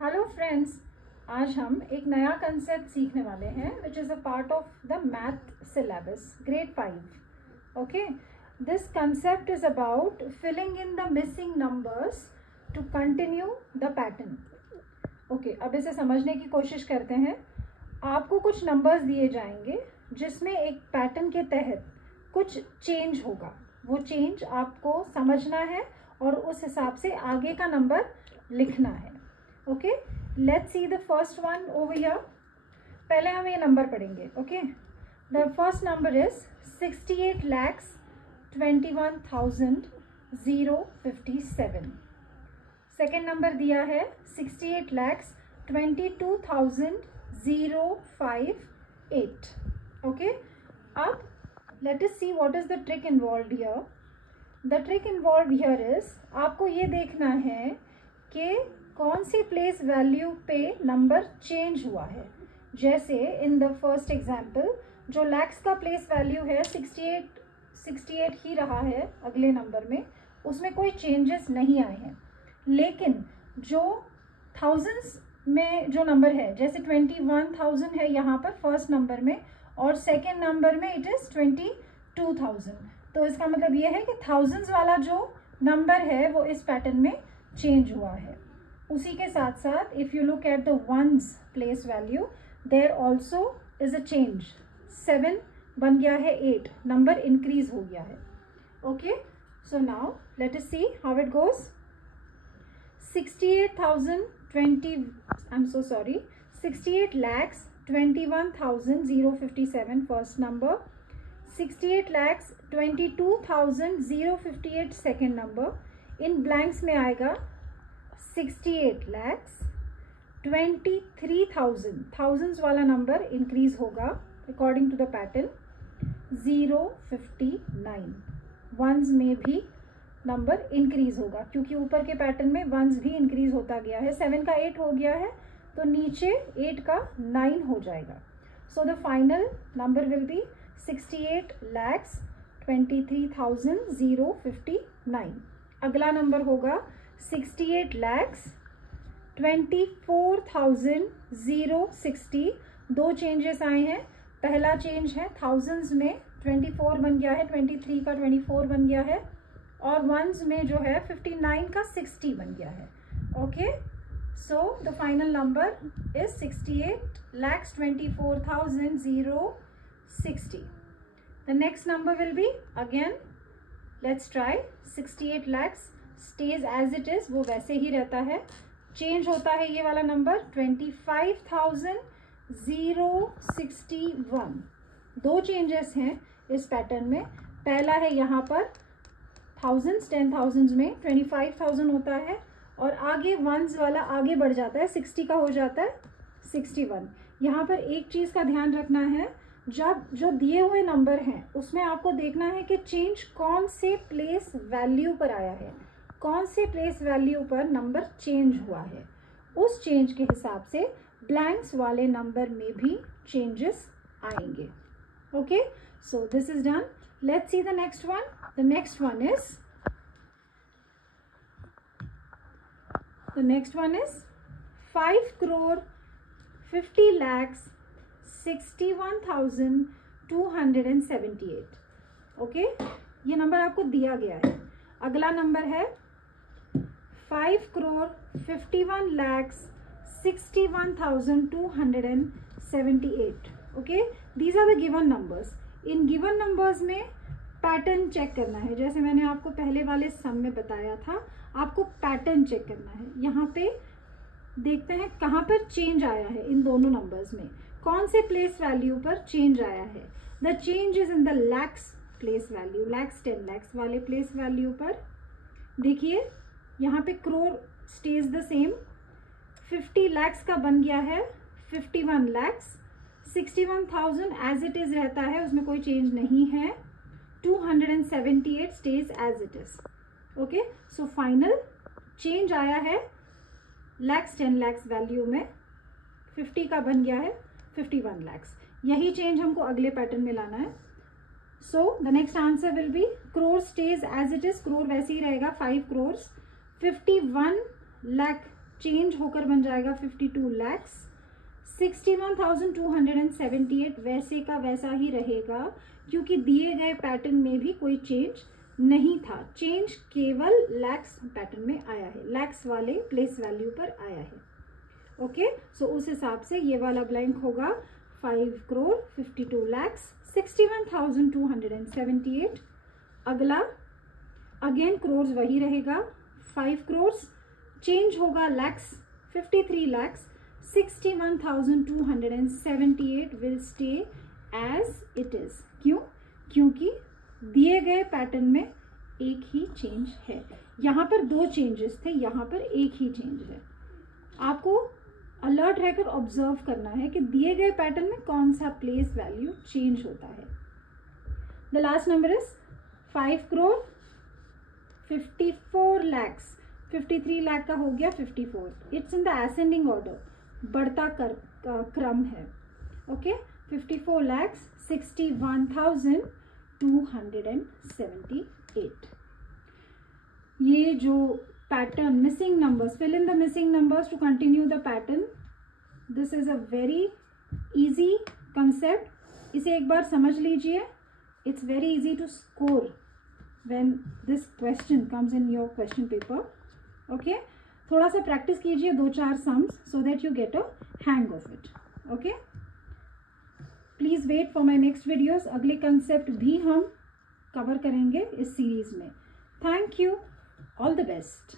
Hello friends, आज हम एक नया कंसेप्ट सीखने वाले हैं which is a part of the math syllabus grade 5. Okay, this concept is about filling in the missing numbers to continue the pattern. Okay, अब इसे समझने की कोशिश करते हैं. आपको कुछ नंबर्स दिए जाएंगे जिसमें एक पैटर्न के तहत कुछ चेंज होगा. वो चेंज आपको समझना है और उस हिसाब से आगे का नंबर लिखना है. Okay, let's see the first one over here. पहले हम ये नंबर पढ़ेंगे. Okay, the first number is 68,21,057. Second number दिया है 68,22,058. ओके, अब let us see what is the trick involved here. The trick involved here is आपको ये देखना है कि कौन सी प्लेस वैल्यू पे नंबर चेंज हुआ है. जैसे इन द फर्स्ट एग्जाम्पल जो लैक्स का प्लेस वैल्यू है 68 ही रहा है अगले नंबर में, उसमें कोई चेंजेस नहीं आए हैं. लेकिन जो थाउजेंड्स में जो नंबर है, जैसे 21,000 है यहाँ पर फर्स्ट नंबर में और सेकेंड नंबर में इट इज़ 22,000. तो इसका मतलब ये है कि थाउजेंड्स वाला जो नंबर है वो इस पैटर्न में चेंज हुआ है. उसी के साथ साथ if you look at the ones place value, there also is a change. 7 बन गया है 8, नंबर इंक्रीज हो गया है. Okay, so now let us see how it goes. 68,21,057 first number, 68,22,058 second number. इन ब्लैंक्स में आएगा 68,23,000. थाउजेंड्स वाला नंबर इंक्रीज होगा according to the pattern 059. Ones में भी नंबर इंक्रीज होगा क्योंकि ऊपर के पैटर्न में वंस भी इंक्रीज होता गया है. 7 का 8 हो गया है तो नीचे 8 का 9 हो जाएगा. So the final number will be 68,23,059. अगला नंबर होगा 68,24,060. दो चेंजेस आए हैं. पहला चेंज है थाउजेंड्स में 24 बन गया है, 23 का 24 बन गया है और वंस में जो है 59 का 60 बन गया है. Okay, so the final number is 68,24,060. The next number will be again, let's try 68 lakhs stays as it is, वो वैसे ही रहता है. चेंज होता है ये वाला नंबर 25,061. दो चेंजेस हैं इस पैटर्न में. पहला है यहाँ पर थाउजेंड्स, 10,000 में 25,000 होता है और आगे वंस वाला आगे बढ़ जाता है, 60 का हो जाता है 61. यहाँ पर एक चीज़ का ध्यान रखना है, जब जो दिए हुए नंबर हैं उसमें आपको देखना है कि चेंज कौन से प्लेस वैल्यू पर आया है, कौन से प्लेस वैल्यू पर नंबर चेंज हुआ है. उस चेंज के हिसाब से ब्लैंक्स वाले नंबर में भी चेंजेस आएंगे. Okay, so this is done. Let's see the next one. The next one is 5,50,61,278. Okay, ये नंबर आपको दिया गया है. अगला नंबर है 5,51,61,278. Okay, these are the given numbers. इन गिवन नंबर्स में पैटर्न चेक करना है. जैसे मैंने आपको पहले वाले सम में बताया था, आपको पैटर्न चेक करना है. यहाँ पे देखते हैं कहाँ पर चेंज आया है. इन दोनों नंबर्स में कौन से प्लेस वैल्यू पर चेंज आया है. The change is in the lakhs place value. Lakhs 10 lakhs वाले प्लेस वैल्यू पर देखिए यहाँ पे crore stage the same. 50 lakhs का बन गया है 51 लैक्स. 61,000 एज इट इज रहता है, उसमें कोई चेंज नहीं है. 278 stage as it is. Okay, so final change आया है लैक्स 10 लैक्स वैल्यू में. 50 का बन गया है 51 लैक्स. यही चेंज हमको अगले पैटर्न में लाना है. So the next answer will be crore stays as it is. crore वैसे ही रहेगा 5 crores. 51 lakh चेंज होकर बन जाएगा 52 lakhs। 61,278 वैसे का वैसा ही रहेगा क्योंकि दिए गए पैटर्न में भी कोई चेंज नहीं था। चेंज केवल लैक्स पैटर्न में आया है, लैक्स वाले प्लेस वैल्यू पर आया है। ओके, सो उस हिसाब से ये वाला ब्लैंक होगा 5,62,61,278। अगला अगेन क्रोर्स वही रहेगा 5 crores, चेंज होगा lakhs 53 lakhs। 61,278 will stay as it is. क्यों? क्योंकि दिए गए पैटर्न में एक ही चेंज है। यहाँ पर 2 चेंजेस थे, यहाँ पर एक ही चेंज है। आपको अलर्ट रहकर ऑब्जर्व करना है कि दिए गए पैटर्न में कौन सा प्लेस वैल्यू चेंज होता है। The last number is 5 crore 54 lakhs। 53 lakh का हो गया 54। It's in the ascending order, बढ़ता क्रम है। Okay, 54 lakhs 61,278। ये जो pattern missing numbers, fill in the missing numbers to continue the pattern. This is a very easy concept. इसे एक बार समझ लीजिए। It's very easy to score when this question comes in your question paper. Okay, थोड़ा सा practice कीजिए 2-4 sums so that you get a hang of it. Okay, please wait for my next videos. अगले concept भी हम cover करेंगे इस series में। Thank you, all the best.